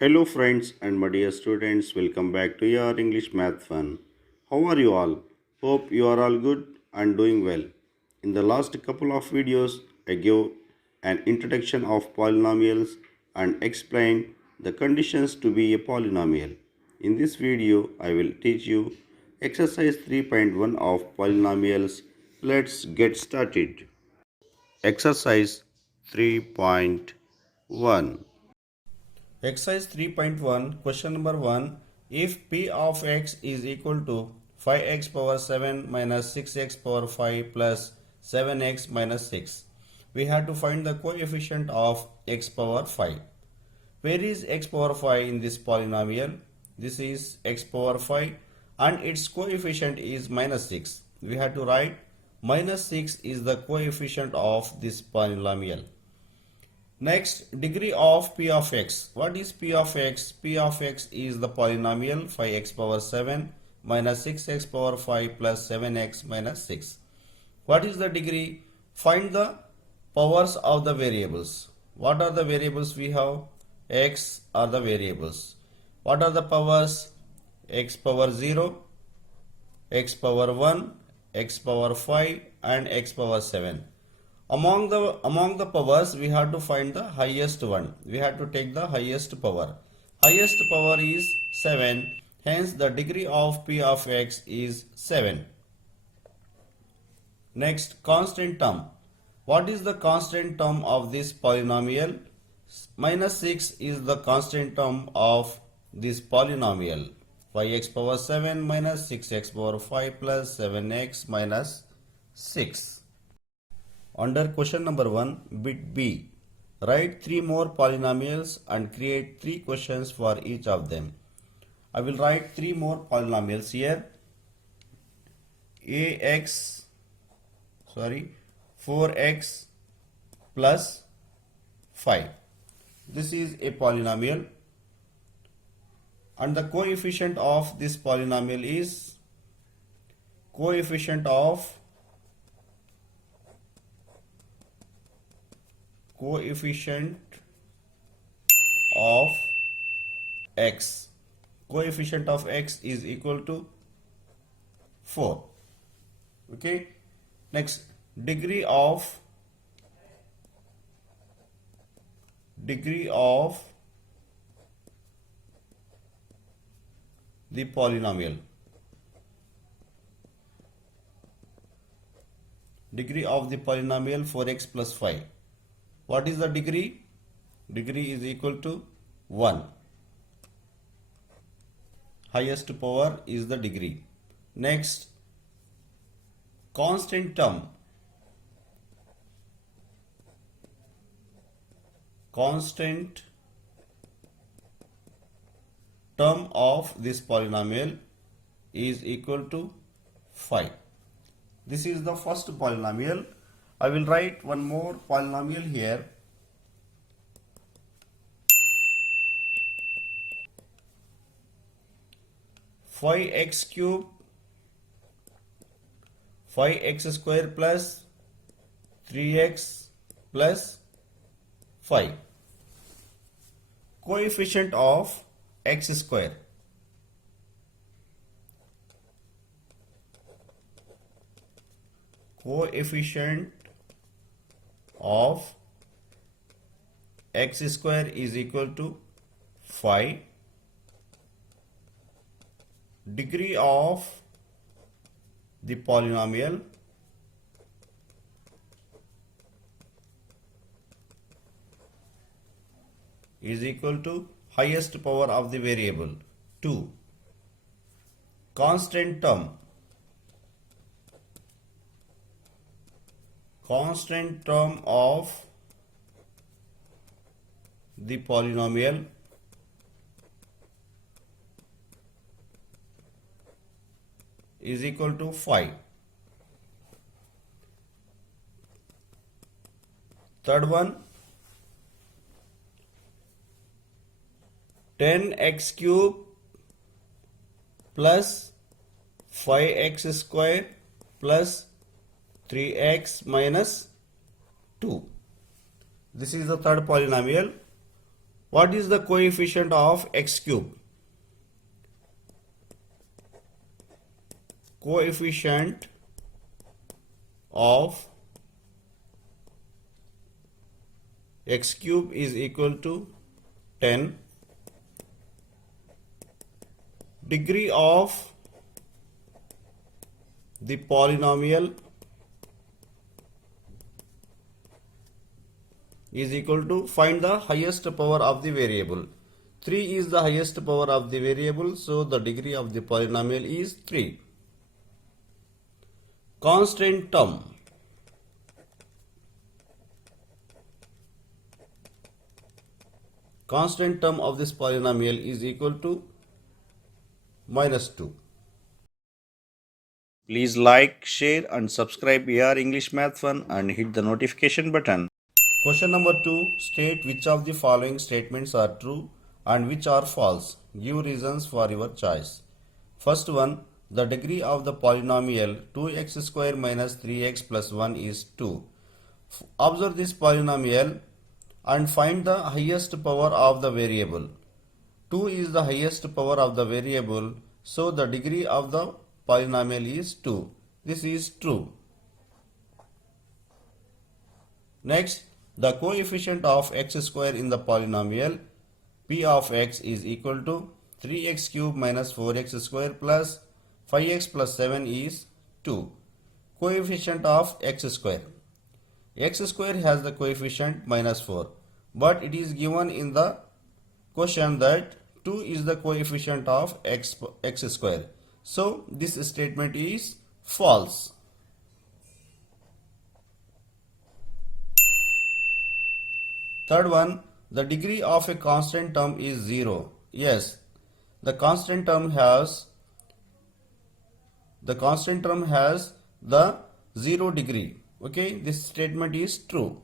Hello friends and my dear students, welcome back to your English Math Fun. How are you all? Hope you are all good and doing well. In the last couple of videos, I gave an introduction of polynomials and explained the conditions to be a polynomial. In this video, I will teach you exercise 3.1 of polynomials. Let's get started. Exercise 3.1. Exercise 3.1, question number 1. If p of x is equal to 5x power 7 minus 6x power 5 plus 7x minus 6, we have to find the coefficient of x power 5. Where is x power 5 in this polynomial? This is x power 5 and its coefficient is minus 6. We have to write minus 6 is the coefficient of this polynomial. Next, degree of p of x. What is p of x? P of x is the polynomial 5x power 7 minus 6x power 5 plus 7x minus 6. What is the degree? Find the powers of the variables. What are the variables we have? X are the variables. What are the powers? X power 0, x power 1, x power 5 and x power 7. Among the powers, we have to find the highest one. We have to take the highest power. Highest power is 7. Hence, the degree of p of x is 7. Next, constant term. What is the constant term of this polynomial? Minus 6 is the constant term of this polynomial. 5x power 7 minus 6x power 5 plus 7x minus 6. Under question number 1, bit B, write 3 more polynomials and create 3 questions for each of them. I will write 3 more polynomials here. 4x plus 5. This is a polynomial and the coefficient of this polynomial is coefficient of x. Coefficient of x is equal to 4. Okay. Next, degree of the polynomial. Degree of the polynomial 4x plus 5. What is the degree? Degree is equal to 1. Highest power is the degree. Next, constant term. Constant term of this polynomial is equal to 5. This is the first polynomial. I will write one more polynomial here. Five x cube, 5x square plus 3x plus 5. Coefficient of x square. Coefficient of x square is equal to 5. Degree of the polynomial is equal to highest power of the variable 2. Constant term. Constant term of the polynomial is equal to 5. Third one, 10x cube plus 5x square plus 3x minus 2. This is the third polynomial. What is the coefficient of x cube? Coefficient of x cube is equal to 10. Degree of the polynomial is equal to, find the highest power of the variable. 3 is the highest power of the variable, so the degree of the polynomial is 3. Constant term. Constant term of this polynomial is equal to -2. Please like, share and subscribe AR English Math Fun and hit the notification button. Question number 2. State which of the following statements are true and which are false. Give reasons for your choice. First one, the degree of the polynomial 2x square minus 3x plus 1 is 2. Observe this polynomial and find the highest power of the variable. 2 is the highest power of the variable, so the degree of the polynomial is 2. This is true. Next, the coefficient of x square in the polynomial p of x is equal to 3x cube minus 4x square plus 5x plus 7 is 2. Coefficient of x square. X square has the coefficient -4, but it is given in the question that 2 is the coefficient of x square. So this statement is false. Third one, the degree of a constant term is 0. Yes, the constant term has the 0 degree. Okay, this statement is true.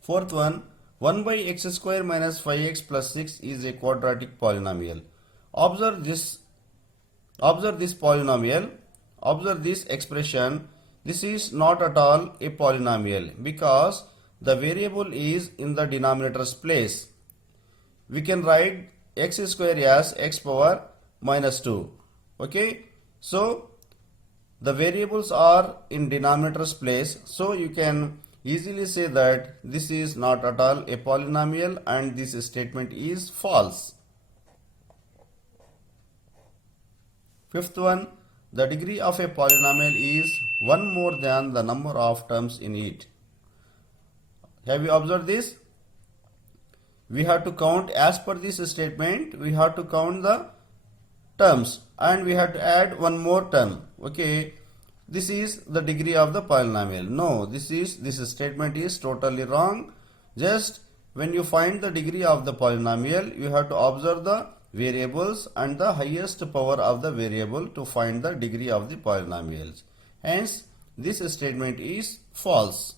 Fourth one, 1 by x square minus 5x plus 6 is a quadratic polynomial. Observe this polynomial. Observe this expression. This is not at all a polynomial because the variable is in the denominator's place. We can write x square as x power -2. Okay, so the variables are in denominator's place, so you can easily say that this is not at all a polynomial and this statement is false. Fifth one, the degree of a polynomial is 1 more than the number of terms in it. Have you observed this? We have to count, as per this statement, we have to count the terms and we have to add one more term. Okay, this is the degree of the polynomial. No, this statement is totally wrong. Just when you find the degree of the polynomial, you have to observe the variables and the highest power of the variable to find the degree of the polynomials. Hence, this statement is false.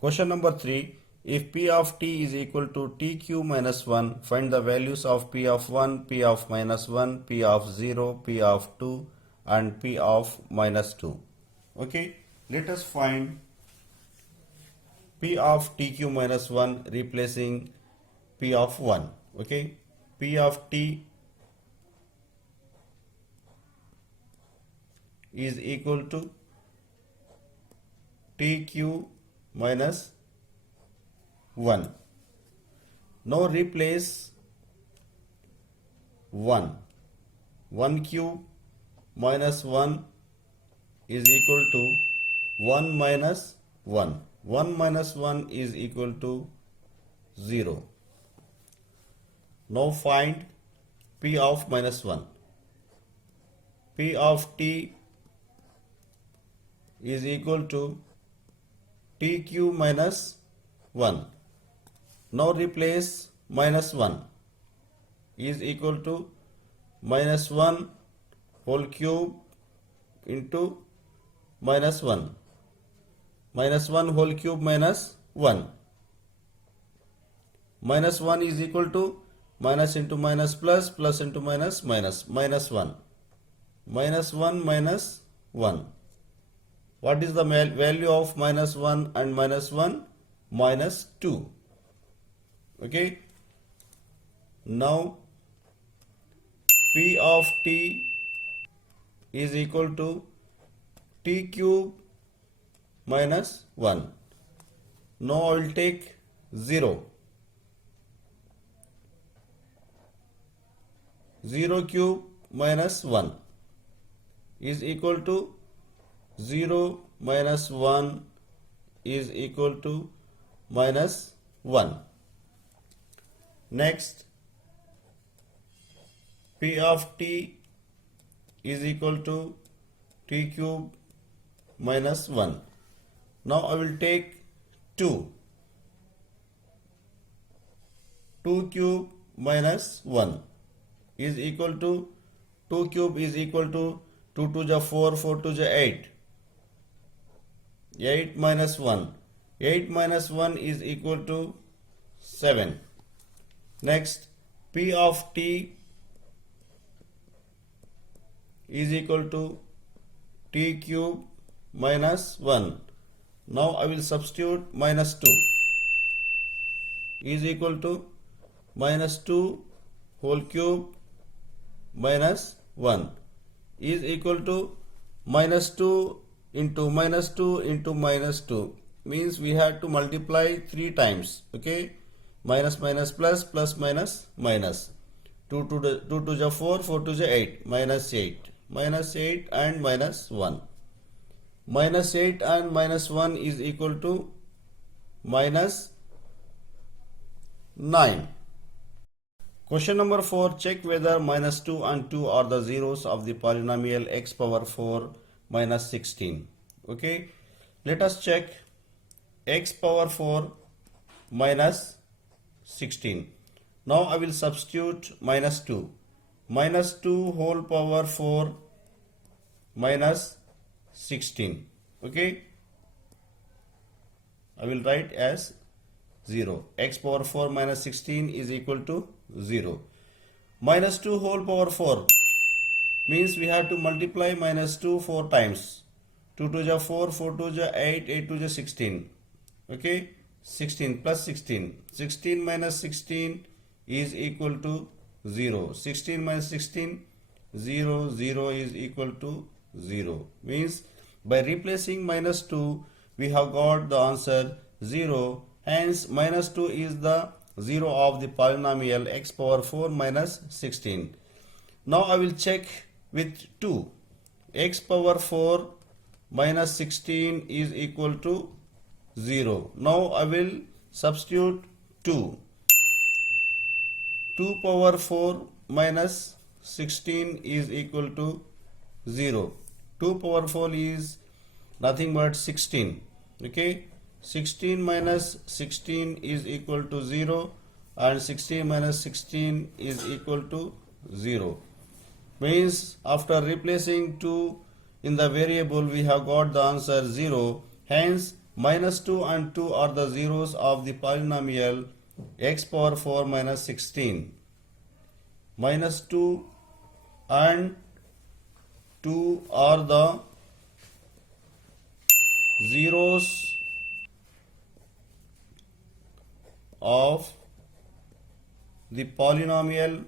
Question number 3. If p of t is equal to tq minus 1, find the values of p of 1, p of minus 1, p of 0, p of 2 and p of minus 2. Okay, let us find p of tq minus 1 replacing p of 1. Okay, p of t is equal to tq minus 1. Now replace 1. 1 cube minus 1 is equal to 1 minus 1. 1 minus 1 is equal to 0. Now find p of minus 1. P of t is equal to tq minus 1. Now replace minus 1 is equal to minus 1 whole cube into minus 1. Minus 1 whole cube minus 1. Minus 1 is equal to minus into minus plus, plus into minus, minus 1. Minus 1 minus 1. What is the value of minus 1 and minus 1? Minus 2. Okay. Now P of t is equal to t cube minus 1. Now I will take 0. 0 cube minus 1 is equal to 0 minus 1 is equal to minus 1. Next, P of t is equal to t cube minus 1. Now I will take 2. 2 cube minus 1 is equal to 2 cube is equal to 2 to the 4, 4 to the 8. 8 minus 1. 8 minus 1 is equal to 7. Next, P of t is equal to t cube minus 1. Now I will substitute minus 2 is equal to minus 2 whole cube minus 1 is equal to minus 2 into minus 2 into minus 2, means we have to multiply 3 times. Okay, minus minus plus, plus minus minus. 2 to the 4, 4 to the 8, minus 8. Minus 8 and minus 1. Minus 8 and minus 1 is equal to minus 9. Question number 4. Check whether minus 2 and 2 are the zeros of the polynomial x power 4 minus 16. Okay, let us check x power 4 minus 16. Now I will substitute minus 2. Minus 2 whole power 4 minus 16. Okay, I will write as 0. X power 4 minus 16 is equal to 0. Minus 2 whole power 4 means we have to multiply minus 2 4 times. 2 to the 4, 4 to the 8, 8 to the 16. Okay, 16 plus 16. 16 minus 16 is equal to 0. 16 minus 16, 0, 0 is equal to 0. Means by replacing minus 2, we have got the answer 0. Hence, minus 2 is the 0 of the polynomial x power 4 minus 16. Now I will check with 2. X power 4 minus 16 is equal to 0. Now I will substitute 2. 2 power 4 minus 16 is equal to 0. 2 power 4 is nothing but 16. Okay, 16 minus 16 is equal to 0 and 16 minus 16 is equal to 0. Means after replacing 2 in the variable, we have got the answer 0. Hence, minus 2 and 2 are the zeros of the polynomial x power 4 minus 16. Minus 2 and 2 are the zeros of the polynomial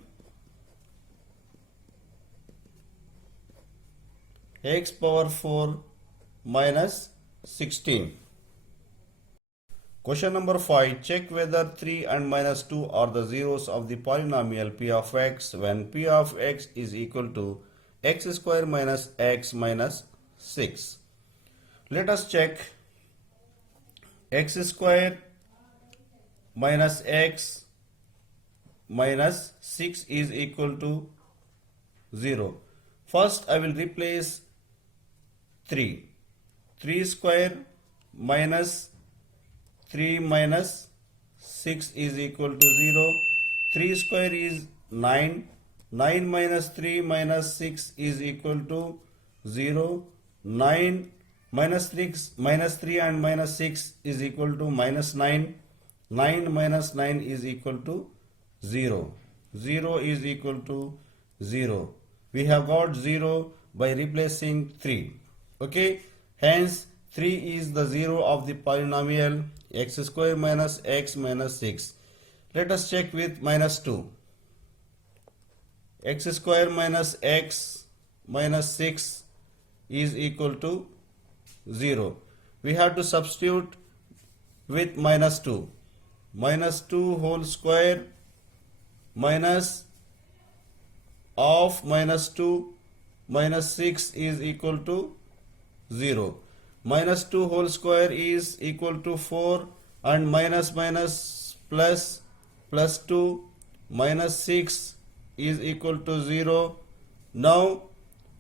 x power 4 minus 16. Question number 5. Check whether 3 and minus 2 are the zeros of the polynomial p of x when p of x is equal to x square minus x minus 6. Let us check. X square minus x minus 6 is equal to 0. First I will replace 3. 3 square minus 3 minus 6 is equal to 0. 3 square is 9. 9 minus 3 minus 6 is equal to 0. 9 minus 3 and minus 6 is equal to minus 9. 9 minus 9 is equal to 0. 0 is equal to 0. We have got 0 by replacing 3. Okay. Hence 3 is the zero of the polynomial x square minus x minus 6. Let us check with minus 2. X square minus x minus 6 is equal to 0. We have to substitute with minus 2. Minus 2 whole square minus of minus 2 minus 6 is equal to 0. Minus 2 whole square is equal to 4, and minus minus plus 2 minus 6 is equal to 0. Now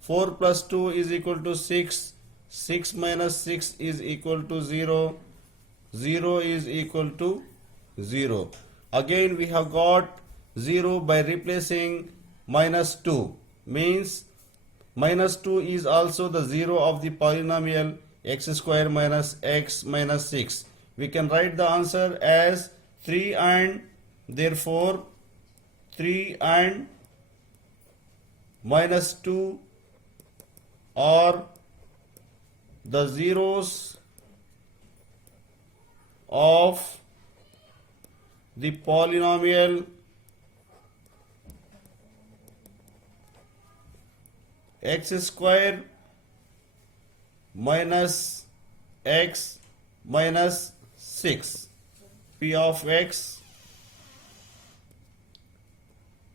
4 plus 2 is equal to 6. 6 minus 6 is equal to 0. 0 is equal to 0. Again we have got 0 by replacing minus 2. Means minus 2 is also the zero of the polynomial x square minus x minus 6. We can write the answer as 3, and therefore 3 and minus 2 are the zeros of the polynomial x square minus x minus 6, p of x.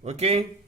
Okay.